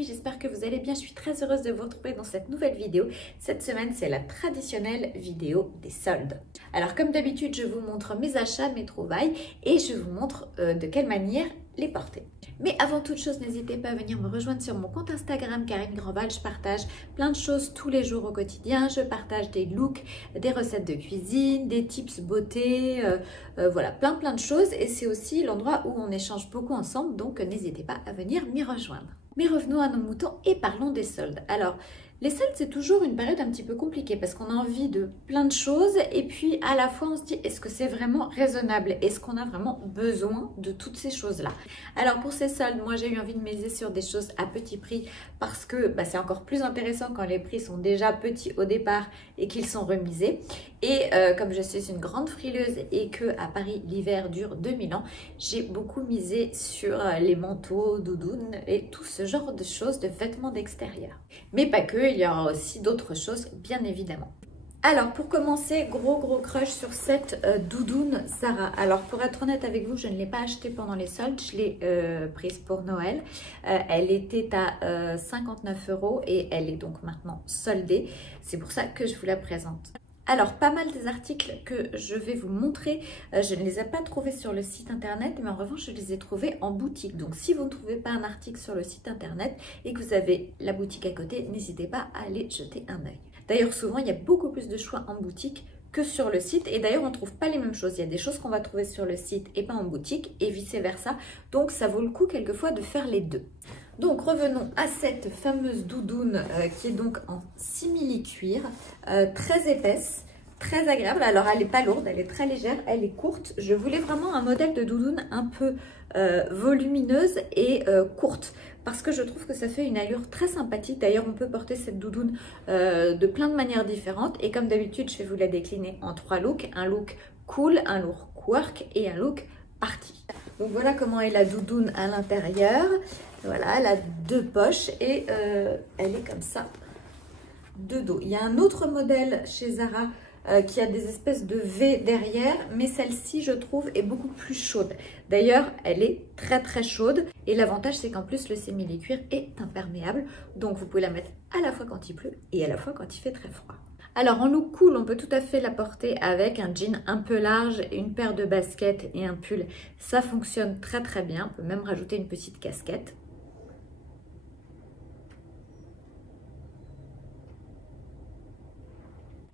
amis, j'espère que vous allez bien. Je suis très heureuse de vous retrouver dans cette nouvelle vidéo. Cette semaine, c'est la traditionnelle vidéo des soldes. Alors comme d'habitude, je vous montre mes achats, mes trouvailles et je vous montre de quelle manière les porter. Mais avant toute chose, n'hésitez pas à venir me rejoindre sur mon compte Instagram Karine Grandval. Je partage plein de choses tous les jours au quotidien. Je partage des looks, des recettes de cuisine, des tips beauté, voilà, plein de choses. Et c'est aussi l'endroit où on échange beaucoup ensemble, donc n'hésitez pas à venir m'y rejoindre. Mais revenons à nos moutons et parlons des soldes. Alors, les soldes, c'est toujours une période un petit peu compliquée parce qu'on a envie de plein de choses et puis à la fois on se dit est-ce que c'est vraiment raisonnable? Est-ce qu'on a vraiment besoin de toutes ces choses-là? Alors pour ces soldes, moi j'ai eu envie de miser sur des choses à petit prix parce que c'est encore plus intéressant quand les prix sont déjà petits au départ et qu'ils sont remisés. Et comme je suis une grande frileuse et que à Paris l'hiver dure 2000 ans, j'ai beaucoup misé sur les manteaux, doudounes et tout ce genre de choses, de vêtements d'extérieur. Mais pas que, il y aura aussi d'autres choses bien évidemment. Alors pour commencer, gros crush sur cette doudoune Zara. Alors pour être honnête avec vous, je ne l'ai pas achetée pendant les soldes, je l'ai prise pour Noël. Elle était à 59 € et elle est donc maintenant soldée. C'est pour ça que je vous la présente. Alors, pas mal des articles que je vais vous montrer, je ne les ai pas trouvés sur le site internet, mais en revanche, je les ai trouvés en boutique. Donc, si vous ne trouvez pas un article sur le site internet et que vous avez la boutique à côté, n'hésitez pas à aller jeter un œil. D'ailleurs, souvent, il y a beaucoup plus de choix en boutique que sur le site. Et d'ailleurs, on ne trouve pas les mêmes choses. Il y a des choses qu'on va trouver sur le site et pas en boutique et vice-versa. Donc, ça vaut le coup quelquefois de faire les deux. Donc revenons à cette fameuse doudoune qui est donc en simili-cuir, très épaisse, très agréable. Alors elle n'est pas lourde, elle est très légère, elle est courte. Je voulais vraiment un modèle de doudoune un peu volumineuse et courte parce que je trouve que ça fait une allure très sympathique. D'ailleurs on peut porter cette doudoune de plein de manières différentes et comme d'habitude je vais vous la décliner en 3 looks. Un look cool, un look work et un look party. Donc voilà comment est la doudoune à l'intérieur. Voilà, elle a 2 poches et elle est comme ça de dos. Il y a un autre modèle chez Zara qui a des espèces de V derrière, mais celle-ci, je trouve, est beaucoup plus chaude. D'ailleurs, elle est très chaude et l'avantage, c'est qu'en plus, le simili-cuir est imperméable. Donc, vous pouvez la mettre à la fois quand il pleut et à la fois quand il fait très froid. Alors en look cool, on peut tout à fait la porter avec un jean un peu large, une paire de baskets et un pull. Ça fonctionne très bien. On peut même rajouter une petite casquette.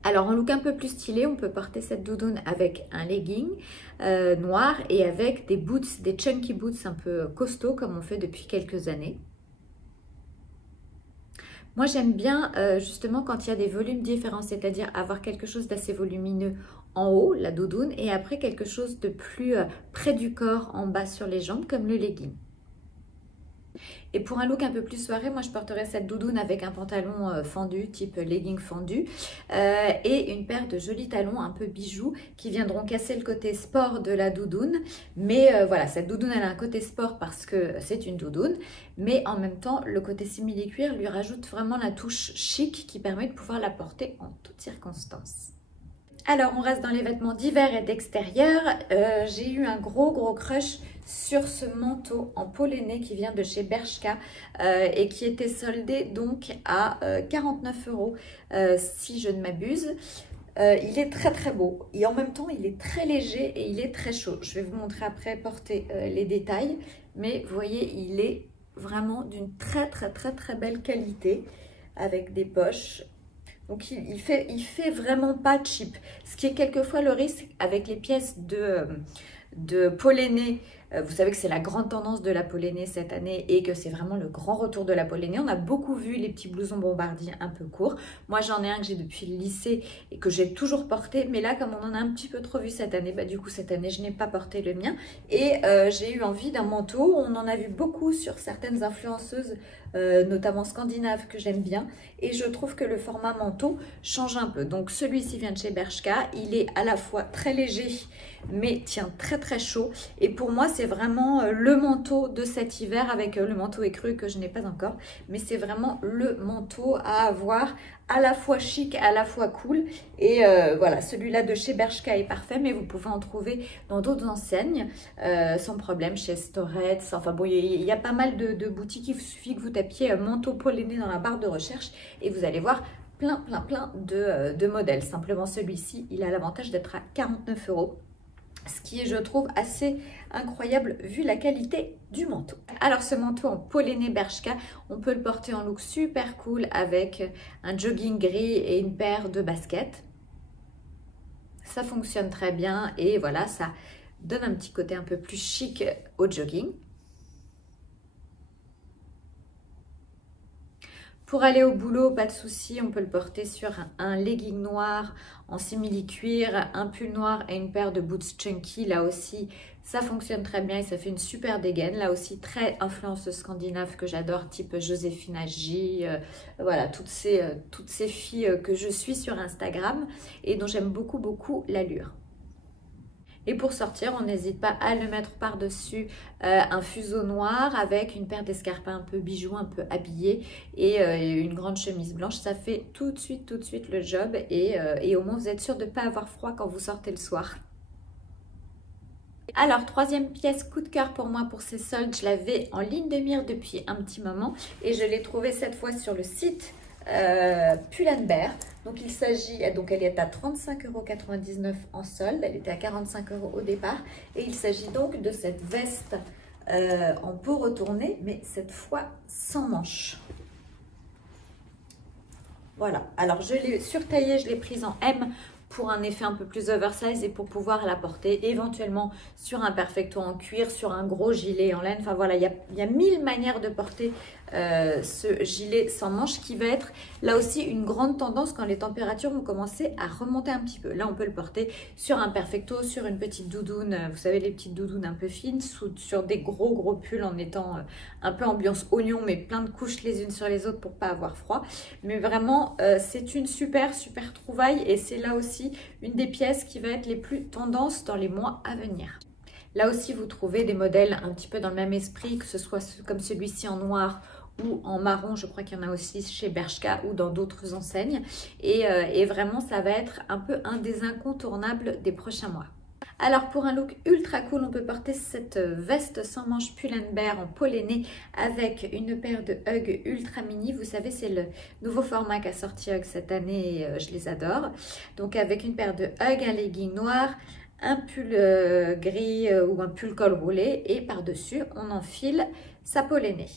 Alors en look un peu plus stylé, on peut porter cette doudoune avec un legging noir et avec des boots, des chunky boots un peu costauds comme on fait depuis quelques années. Moi, j'aime bien justement quand il y a des volumes différents, c'est-à-dire avoir quelque chose d'assez volumineux en haut, la doudoune, et après quelque chose de plus près du corps, en bas sur les jambes, comme le legging. Et pour un look un peu plus soirée, moi je porterais cette doudoune avec un pantalon fendu, type legging fendu, et une paire de jolis talons un peu bijoux qui viendront casser le côté sport de la doudoune. Mais voilà, cette doudoune elle a un côté sport parce que c'est une doudoune, mais en même temps le côté simili-cuir lui rajoute vraiment la touche chic qui permet de pouvoir la porter en toutes circonstances. Alors, on reste dans les vêtements d'hiver et d'extérieur. J'ai eu un gros crush sur ce manteau en polonais qui vient de chez Bershka et qui était soldé donc à 49 € si je ne m'abuse. Il est très beau et en même temps il est très léger et il est très chaud. Je vais vous montrer après porter les détails, mais vous voyez il est vraiment d'une très belle qualité avec des poches. Donc il fait vraiment pas cheap, ce qui est quelquefois le risque avec les pièces de polonais. Vous savez que c'est la grande tendance de la polonais cette année et que c'est vraiment le grand retour de la polonais. On a beaucoup vu les petits blousons bombardiers un peu courts. Moi j'en ai un que j'ai depuis le lycée et que j'ai toujours porté, mais là comme on en a un petit peu trop vu cette année, du coup cette année je n'ai pas porté le mien et j'ai eu envie d'un manteau. On en a vu beaucoup sur certaines influenceuses, notamment scandinaves que j'aime bien et je trouve que le format manteau change un peu. Donc celui-ci vient de chez Bershka, il est à la fois très léger mais tient très chaud et pour moi c'est vraiment le manteau de cet hiver avec le manteau écru que je n'ai pas encore. Mais c'est vraiment le manteau à avoir à la fois chic, à la fois cool. Et voilà, celui-là de chez Bershka est parfait, mais vous pouvez en trouver dans d'autres enseignes sans problème, chez Storets. Enfin bon, il y a pas mal de boutiques. Il suffit que vous tapiez manteau polonais dans la barre de recherche et vous allez voir plein de modèles. Simplement celui-ci, il a l'avantage d'être à 49 €. Ce qui est, je trouve, assez incroyable vu la qualité du manteau. Alors ce manteau en polonais Bershka, on peut le porter en look super cool avec un jogging gris et une paire de baskets. Ça fonctionne très bien et voilà, ça donne un petit côté un peu plus chic au jogging. Pour aller au boulot, pas de souci, on peut le porter sur un legging noir en simili-cuir, un pull noir et une paire de boots chunky. Là aussi, ça fonctionne très bien et ça fait une super dégaine. Là aussi, très influence scandinave que j'adore, type Joséphine Agi. Voilà, toutes ces filles que je suis sur Instagram et dont j'aime beaucoup l'allure. Et pour sortir, on n'hésite pas à le mettre par-dessus un fuseau noir avec une paire d'escarpins un peu bijoux, un peu habillés et une grande chemise blanche. Ça fait tout de suite le job et au moins vous êtes sûr de ne pas avoir froid quand vous sortez le soir. Alors, troisième pièce coup de cœur pour moi pour ces soldes, je l'avais en ligne de mire depuis un petit moment et je l'ai trouvée cette fois sur le site Pull&Bear. Donc il s'agit, elle est à 35,99 € en solde, elle était à 45 € au départ et il s'agit donc de cette veste en peau retournée mais cette fois sans manches. Voilà, alors je l'ai surtaillée, je l'ai prise en M pour un effet un peu plus oversize et pour pouvoir la porter éventuellement sur un perfecto en cuir, sur un gros gilet en laine. Enfin voilà, il y a 1000 manières de porter ce gilet sans manches qui va être là aussi une grande tendance quand les températures vont commencer à remonter un petit peu. Là, on peut le porter sur un perfecto, sur une petite doudoune, vous savez, les petites doudounes un peu fines, sur des gros pulls en étant un peu ambiance oignon, mais plein de couches les unes sur les autres pour pas avoir froid. Mais vraiment, c'est une super trouvaille et c'est là aussi une des pièces qui va être les plus tendances dans les mois à venir. Là aussi, vous trouvez des modèles un petit peu dans le même esprit, que ce soit comme celui-ci en noir ou en marron. Je crois qu'il y en a aussi chez Bershka ou dans d'autres enseignes. Et vraiment, ça va être un peu un des incontournables des prochains mois. Alors pour un look ultra cool, on peut porter cette veste sans manches Pull&Bear en polonais avec une paire de Hug ultra mini. Vous savez, c'est le nouveau format qu'a sorti Hug cette année et je les adore. Donc avec une paire de Hug, un legging noir, un pull gris ou un pull col roulé et par-dessus, on enfile sa polonais.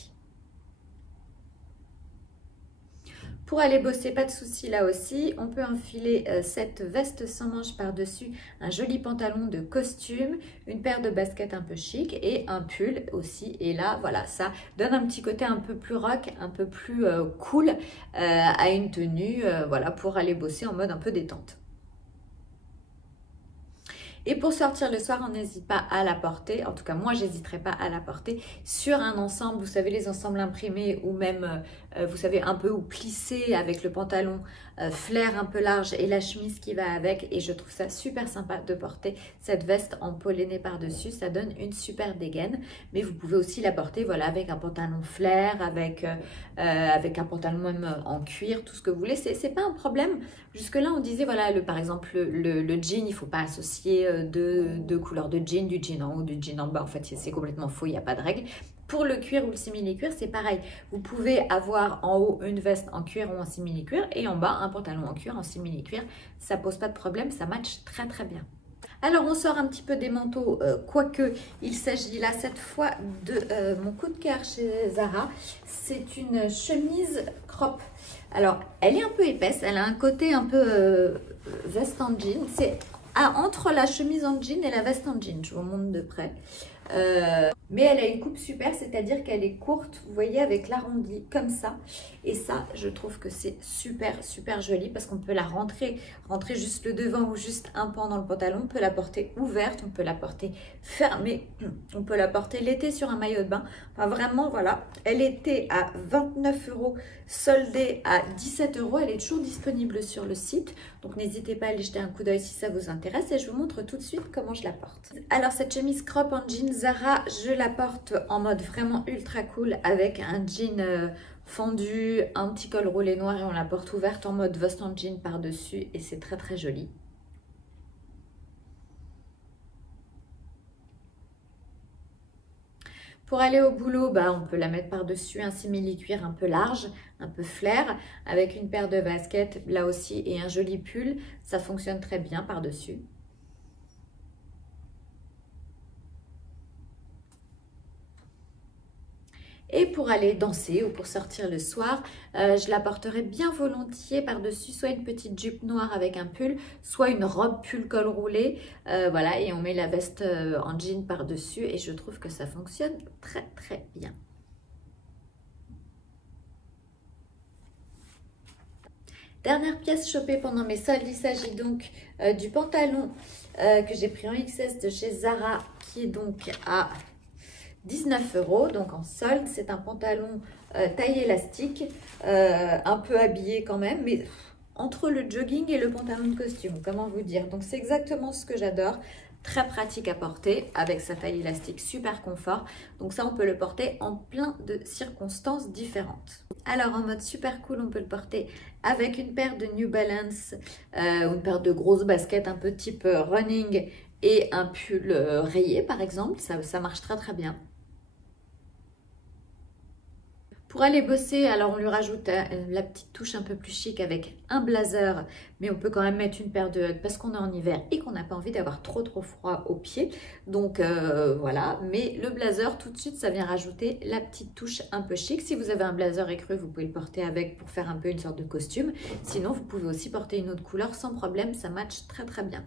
Pour aller bosser, pas de souci là aussi, on peut enfiler cette veste sans manches par-dessus un joli pantalon de costume, une paire de baskets un peu chic et un pull aussi. Et là, voilà, ça donne un petit côté un peu plus rock, un peu plus cool à une tenue, voilà, pour aller bosser en mode un peu détente. Et pour sortir le soir, on n'hésite pas à la porter, en tout cas moi j'hésiterai pas à la porter sur un ensemble, vous savez les ensembles imprimés ou même vous savez un peu ou plissé avec le pantalon flair un peu large et la chemise qui va avec et je trouve ça super sympa de porter cette veste en polonais par-dessus, ça donne une super dégaine mais vous pouvez aussi la porter voilà avec un pantalon flair, avec un pantalon même en cuir, tout ce que vous voulez, c'est pas un problème. Jusque là on disait voilà par exemple le jean, il faut pas associer deux couleurs de jean, du jean en haut, du jean en bas, en fait c'est complètement faux, il n'y a pas de règle. Pour le cuir ou le simili-cuir, c'est pareil. Vous pouvez avoir en haut une veste en cuir ou en simili-cuir et en bas un pantalon en cuir, en simili-cuir. Ça pose pas de problème, ça match très bien. Alors on sort un petit peu des manteaux, quoique il s'agit là cette fois de mon coup de cœur chez Zara. C'est une chemise crop. Alors elle est un peu épaisse, elle a un côté un peu veste en jean. C'est entre la chemise en jean et la veste en jean, je vous montre de près. Mais elle a une coupe super, c'est-à-dire qu'elle est courte, vous voyez, avec l'arrondi comme ça. Et ça, je trouve que c'est super joli parce qu'on peut la rentrer juste le devant ou juste un pan dans le pantalon. On peut la porter ouverte, on peut la porter fermée, on peut la porter l'été sur un maillot de bain. Enfin vraiment, voilà. Elle était à 29 €, soldée à 17 €. Elle est toujours disponible sur le site. Donc n'hésitez pas à aller jeter un coup d'œil si ça vous intéresse. Et je vous montre tout de suite comment je la porte. Alors cette chemise crop en jeans Zara, je la porte en mode vraiment ultra cool avec un jean fendu, un petit col roulé noir et on la porte ouverte en mode veste en jean par-dessus et c'est très très joli. Pour aller au boulot, on peut la mettre par-dessus un simili-cuir un peu large, un peu flair, avec une paire de baskets là aussi et un joli pull. Ça fonctionne très bien par-dessus. Et pour aller danser ou pour sortir le soir, je la porterai bien volontiers par-dessus soit une petite jupe noire avec un pull, soit une robe pull col roulé. Voilà, et on met la veste en jean par-dessus et je trouve que ça fonctionne très très bien. Dernière pièce chopée pendant mes soldes, il s'agit donc du pantalon que j'ai pris en XS de chez Zara qui est donc à 19 €, donc en solde. C'est un pantalon taille élastique, un peu habillé quand même, mais entre le jogging et le pantalon de costume, comment vous dire. Donc c'est exactement ce que j'adore, très pratique à porter avec sa taille élastique, super confort. Donc ça on peut le porter en plein de circonstances différentes. Alors en mode super cool, on peut le porter avec une paire de New Balance, une paire de grosses baskets un peu type running et un pull rayé par exemple, ça marche très très bien. Pour aller bosser, alors on lui rajoute la petite touche un peu plus chic avec un blazer, mais on peut quand même mettre une paire de Ugg parce qu'on est en hiver et qu'on n'a pas envie d'avoir trop froid aux pieds. Donc voilà, mais le blazer tout de suite ça vient rajouter la petite touche un peu chic. Si vous avez un blazer écru, vous pouvez le porter avec pour faire un peu une sorte de costume. Sinon vous pouvez aussi porter une autre couleur sans problème, ça match très très bien.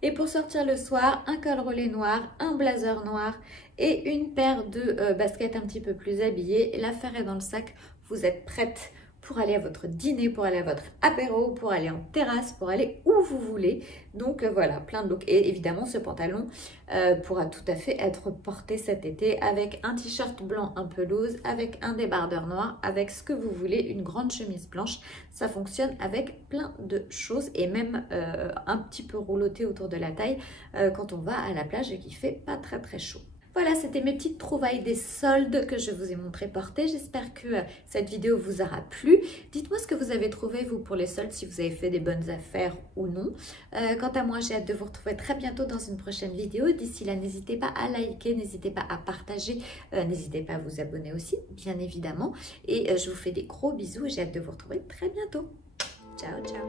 Et pour sortir le soir, un col roulé noir, un blazer noir et une paire de baskets un petit peu plus habillées. L'affaire est dans le sac, vous êtes prête pour aller à votre dîner, pour aller à votre apéro, pour aller en terrasse, pour aller où vous voulez. Donc voilà, plein de looks. Et évidemment, ce pantalon pourra tout à fait être porté cet été avec un t-shirt blanc un peu loose, avec un débardeur noir, avec ce que vous voulez, une grande chemise blanche. Ça fonctionne avec plein de choses et même un petit peu rouloté autour de la taille quand on va à la plage et qu'il fait pas très chaud. Voilà, c'était mes petites trouvailles des soldes que je vous ai montré porter. J'espère que cette vidéo vous aura plu. Dites-moi ce que vous avez trouvé, vous, pour les soldes, si vous avez fait des bonnes affaires ou non. Quant à moi, j'ai hâte de vous retrouver très bientôt dans une prochaine vidéo. D'ici là, n'hésitez pas à liker, n'hésitez pas à partager, n'hésitez pas à vous abonner aussi, bien évidemment. Et je vous fais des gros bisous et j'ai hâte de vous retrouver très bientôt. Ciao, ciao!